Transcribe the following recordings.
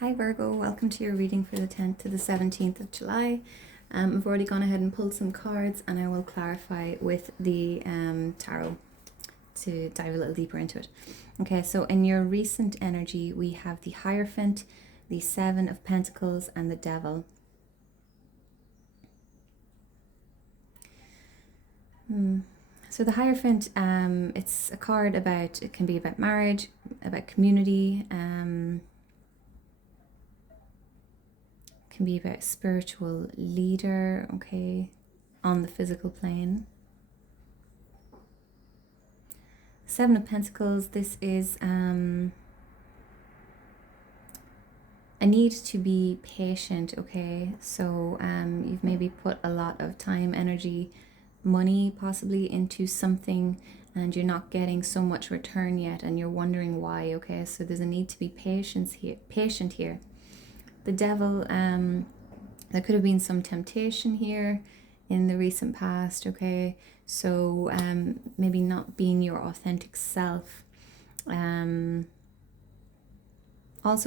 Hi Virgo, welcome to your reading for the 10th to the 17th of July. I've already gone ahead and pulled some cards and I will clarify with the tarot to dive a little deeper into it. Okay, so in your recent energy, we have the Hierophant, the Seven of Pentacles, and the Devil. So the Hierophant, it's a card about, it can be about marriage, about community, can be about spiritual leader, okay, on the physical plane. Seven of Pentacles, this is a need to be patient, okay? So you've maybe put a lot of time, energy, money possibly into something and you're not getting so much return yet and you're wondering why, okay? So there's a need to be patient here. The Devil, there could have been some temptation here in the recent past, okay? So maybe not being your authentic self. Also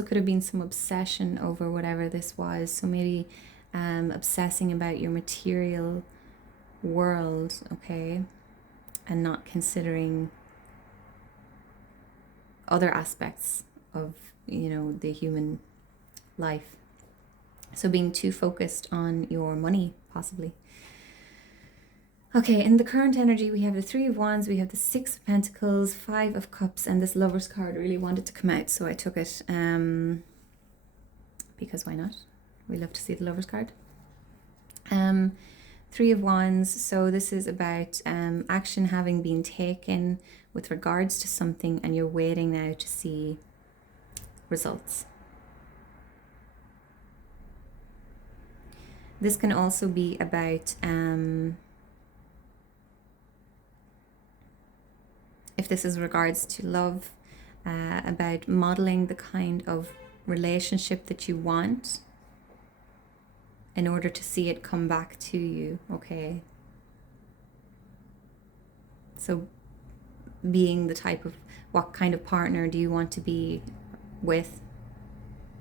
could have been some obsession over whatever this was. So maybe obsessing about your material world, okay? And not considering other aspects of, the human life. So being too focused on your money, possibly. Okay, in the current energy, we have the Three of Wands, we have the Six of Pentacles, Five of Cups, and this Lover's card really wanted to come out, so I took it because why not? We love to see the Lover's card. Three of Wands, so this is about action having been taken with regards to something and you're waiting now to see results. This can also be about, if this is regards to love, about modeling the kind of relationship that you want in order to see it come back to you, okay? So being the type of, what kind of partner do you want to be with,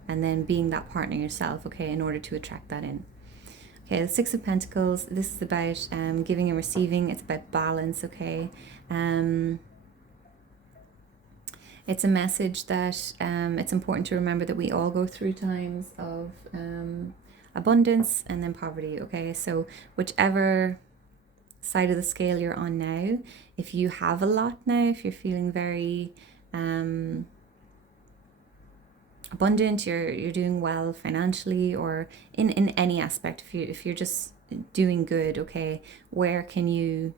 and then being that partner yourself, okay, in order to attract that in. Okay, the Six of Pentacles, this is about giving and receiving. It's about balance, okay? It's a message that it's important to remember that we all go through times of abundance and then poverty, okay? So whichever side of the scale you're on now, if you have a lot now, if you're feeling very abundant, you're doing well financially or in any aspect, if you're just doing good, okay, where can you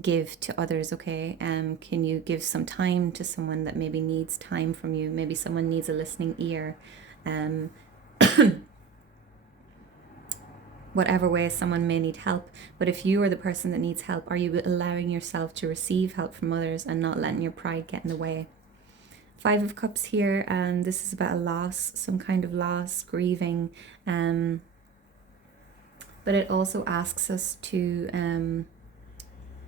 give to others, okay? Can you give some time to someone that maybe needs time from you? Maybe someone needs a listening ear. Whatever way someone may need help, but if you are the person that needs help, are you allowing yourself to receive help from others and not letting your pride get in the way? Five of Cups here, and this is about a loss, some kind of loss, grieving, but it also asks us to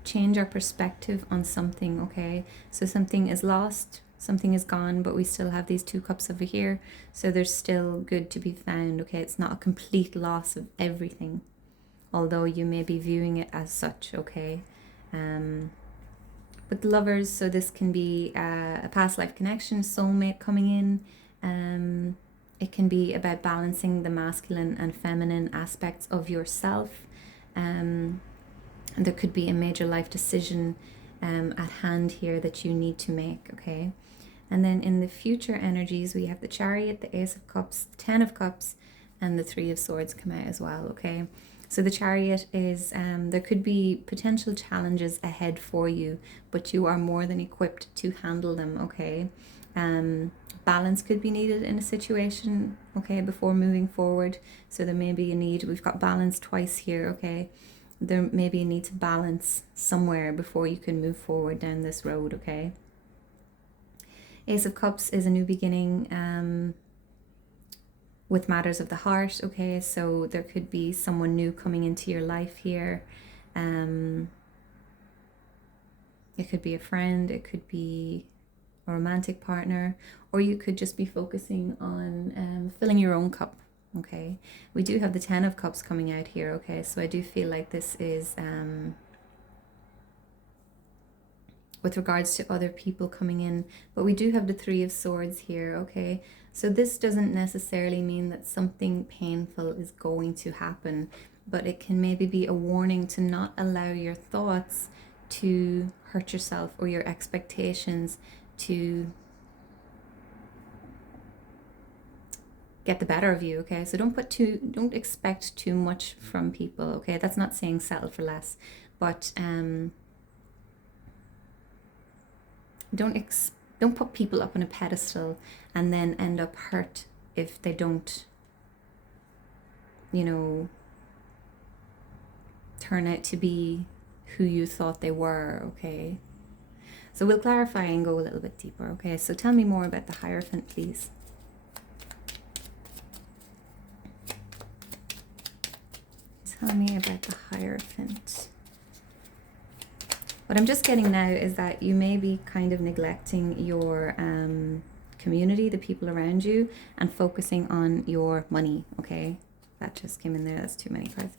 change our perspective on something, okay? So something is lost, something is gone, but we still have these two cups over here, so there's still good to be found, okay? It's not a complete loss of everything, although you may be viewing it as such, okay? With lovers, so this can be a past life connection, soulmate coming in. It can be about balancing the masculine and feminine aspects of yourself. And there could be a major life decision at hand here that you need to make, okay? And then in the future energies, we have the Chariot, the Ace of Cups, the Ten of Cups, and the Three of Swords come out as well, okay? So the Chariot is, there could be potential challenges ahead for you, but you are more than equipped to handle them, okay? Balance could be needed in a situation, okay, before moving forward. So there may be a need, we've got balance twice here, okay? There may be a need to balance somewhere before you can move forward down this road, okay? Ace of Cups is a new beginning, with matters of the heart, okay? So there could be someone new coming into your life here. It could be a friend, it could be a romantic partner, or you could just be focusing on filling your own cup. Okay, we do have the 10 of Cups coming out here. Okay, so I do feel like this is with regards to other people coming in, but we do have the 3 of Swords here. Okay, so this doesn't necessarily mean that something painful is going to happen, but it can maybe be a warning to not allow your thoughts to hurt yourself, or your expectations to get the better of you. Okay, so don't expect too much from people. Okay, that's not saying settle for less, but don't put people up on a pedestal and then end up hurt if they don't, turn out to be who you thought they were. Okay, so we'll clarify and go a little bit deeper. Okay, so tell me more about the Hierophant, please. Tell me about the Hierophant. What I'm just getting now is that you may be kind of neglecting your community, the people around you, and focusing on your money. Okay, that just came in there. That's too many cards.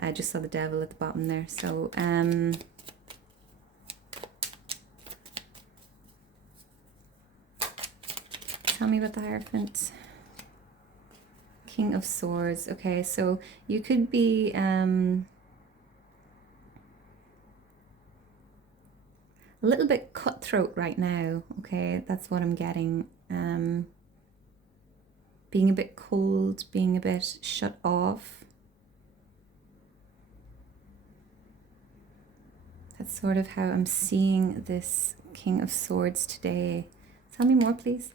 I just saw the Devil at the bottom there. So tell me about the Hierophant. King of Swords. Okay, so you could be a little bit cutthroat right now. Okay, that's what I'm getting. Being a bit cold, being a bit shut off. That's sort of how I'm seeing this King of Swords today. Tell me more, please.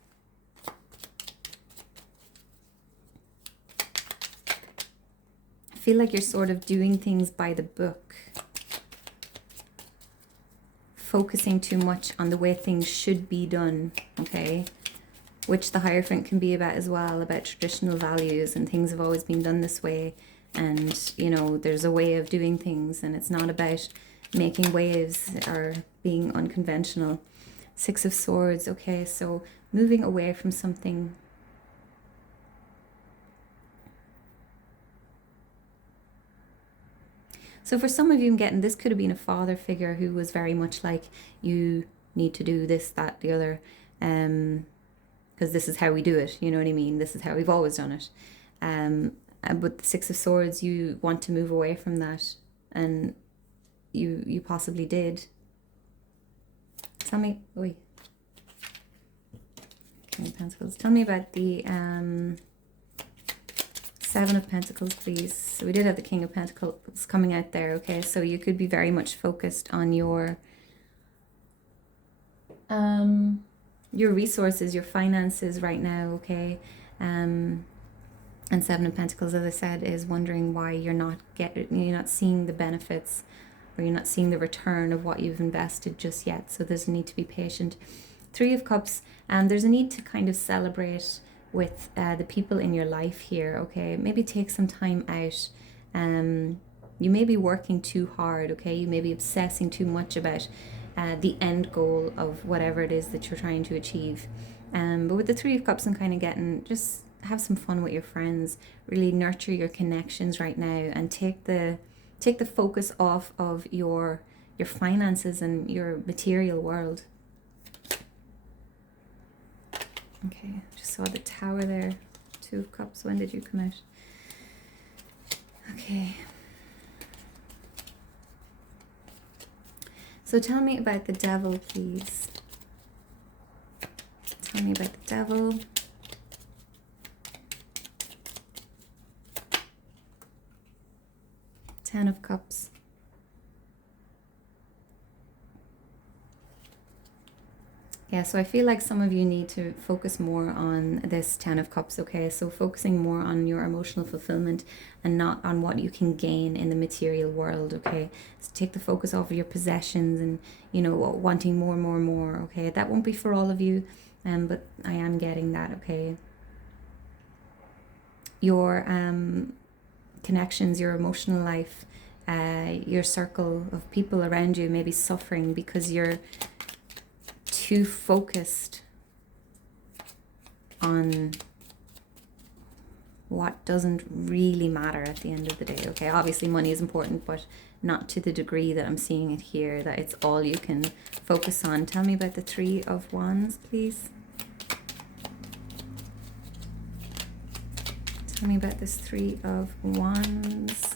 I feel like you're sort of doing things by the book, focusing too much on the way things should be done. Okay, which the Hierophant can be about as well, about traditional values and things have always been done this way, and there's a way of doing things, and it's not about making waves or being unconventional. 6 of Swords. Okay, so moving away from something. So for some of you, I'm getting this could have been a father figure who was very much like, you need to do this, that, the other, because this is how we do it. You know what I mean? This is how we've always done it. But the 6 of Swords, you want to move away from that, and you possibly did. Tell me, King of Pentacles. Tell me about the 7 of Pentacles, please. So we did have the King of Pentacles coming out there. Okay, so you could be very much focused on your resources, your finances right now. Okay, and 7 of Pentacles, as I said, is wondering why you're not seeing the benefits, or you're not seeing the return of what you've invested just yet. So there's a need to be patient. 3 of Cups, and there's a need to kind of celebrate with the people in your life here. Okay, maybe take some time out. You may be working too hard. Okay, you may be obsessing too much about the end goal of whatever it is that you're trying to achieve. But with the 3 of Cups, I'm kind of getting, just have some fun with your friends, really nurture your connections right now, and take the focus off of your finances and your material world. Okay, just saw the Tower there. 2 of Cups. When did you come out? Okay. So tell me about the Devil, please. Tell me about the Devil. Ten of Cups. Yeah, so I feel like some of you need to focus more on this 10 of Cups, okay? So focusing more on your emotional fulfillment and not on what you can gain in the material world, okay? So take the focus off of your possessions and, wanting more, okay? That won't be for all of you, but I am getting that, okay? Your connections, your emotional life, your circle of people around you may be suffering because you're too focused on what doesn't really matter at the end of the day. Okay, obviously money is important, but not to the degree that I'm seeing it here, that it's all you can focus on. Tell me about the Three of Wands, please. Tell me about this Three of Wands.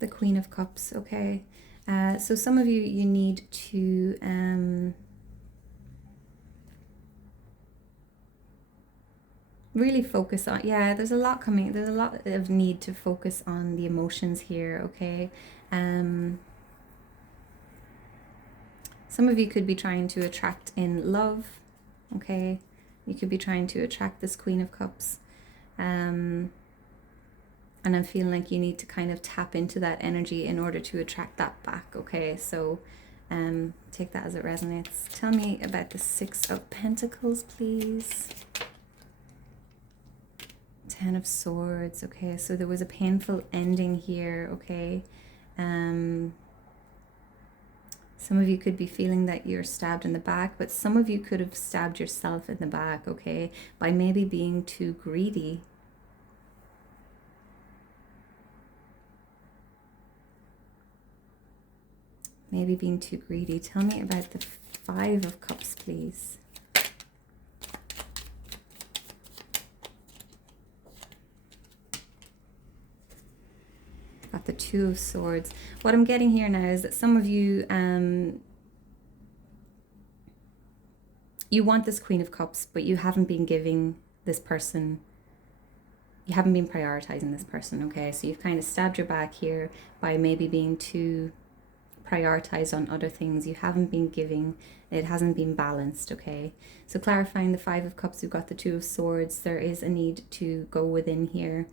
The Queen of Cups, okay. So some of you need to really focus on, yeah, there's a lot coming, there's a lot of need to focus on the emotions here, okay. Some of you could be trying to attract in love, okay. You could be trying to attract this Queen of Cups. And I'm feeling like you need to kind of tap into that energy in order to attract that back, okay? So take that as it resonates. Tell me about the Six of Pentacles, please. Ten of Swords, okay? So there was a painful ending here, okay? Some of you could be feeling that you're stabbed in the back, but some of you could have stabbed yourself in the back, okay? By maybe being too greedy. Maybe being too greedy. Tell me about the Five of Cups, please. Got the Two of Swords. What I'm getting here now is that some of you, you want this Queen of Cups, but you haven't been giving this person, you haven't been prioritizing this person, okay? So you've kind of stabbed your back here by maybe being too prioritized on other things. You haven't been giving, it hasn't been balanced, okay? So clarifying the Five of Cups, we've got the Two of Swords. There is a need to go within here.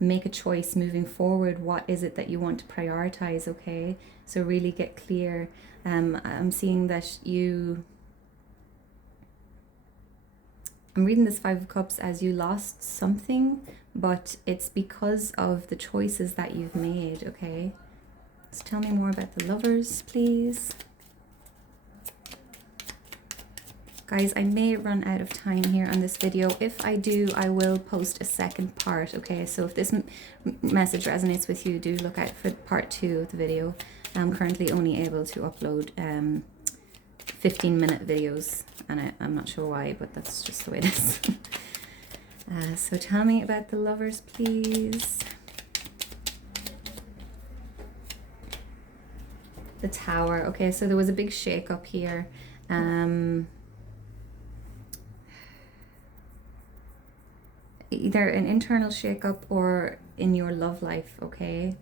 Make a choice moving forward. What is it that you want to prioritize, okay? So really get clear. I'm seeing that I'm reading this Five of Cups as you lost something, but it's because of the choices that you've made, okay? So tell me more about the Lovers, please. Guys, I may run out of time here on this video. If I do, I will post a second part, okay? So if this message resonates with you, do look out for part 2 of the video. I'm currently only able to upload 15-minute videos, and I'm not sure why, but that's just the way it is. So tell me about the Lovers, please. The Tower. Okay, so there was a big shake-up here. Either an internal shakeup or in your love life, okay?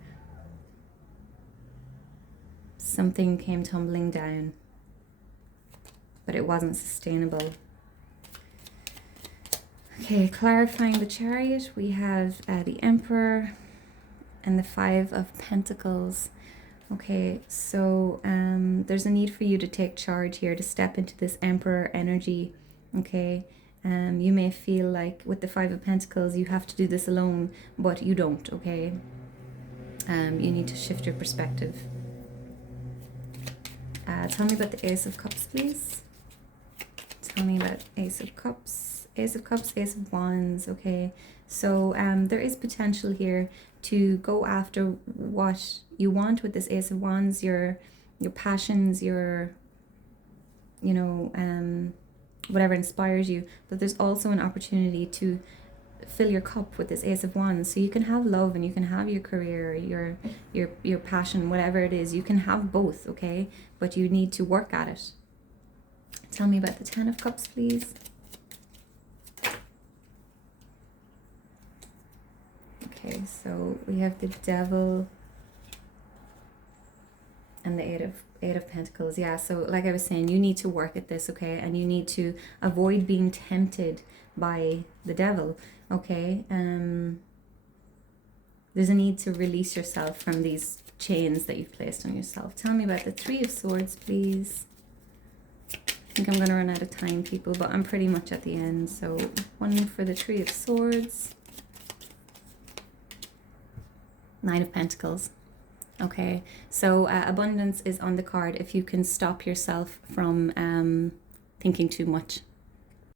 Something came tumbling down, but it wasn't sustainable. Okay, clarifying the Chariot, we have the Emperor and the Five of Pentacles. Okay, so there's a need for you to take charge here, to step into this Emperor energy, okay? You may feel like with the Five of Pentacles, you have to do this alone, but you don't, okay? You need to shift your perspective. Tell me about the Ace of Cups, please. Tell me about Ace of Cups. Ace of Cups, Ace of Wands, okay? So there is potential here to go after what you want with this Ace of Wands, your passions, your, you know, whatever inspires you, but there's also an opportunity to fill your cup with this Ace of Wands, so you can have love and you can have your career, your passion, whatever it is, you can have both, okay? But you need to work at it. Tell me about the Ten of Cups, please. Okay, so we have the Devil and the Eight of Pentacles. Yeah, so like I was saying, you need to work at this, okay? And you need to avoid being tempted by the devil, okay? There's a need to release yourself from these chains that you've placed on yourself. Tell me about the Three of Swords, please. I think I'm going to run out of time, people, but I'm pretty much at the end. So one for the Three of Swords. Nine of Pentacles. Okay, so abundance is on the card if you can stop yourself from thinking too much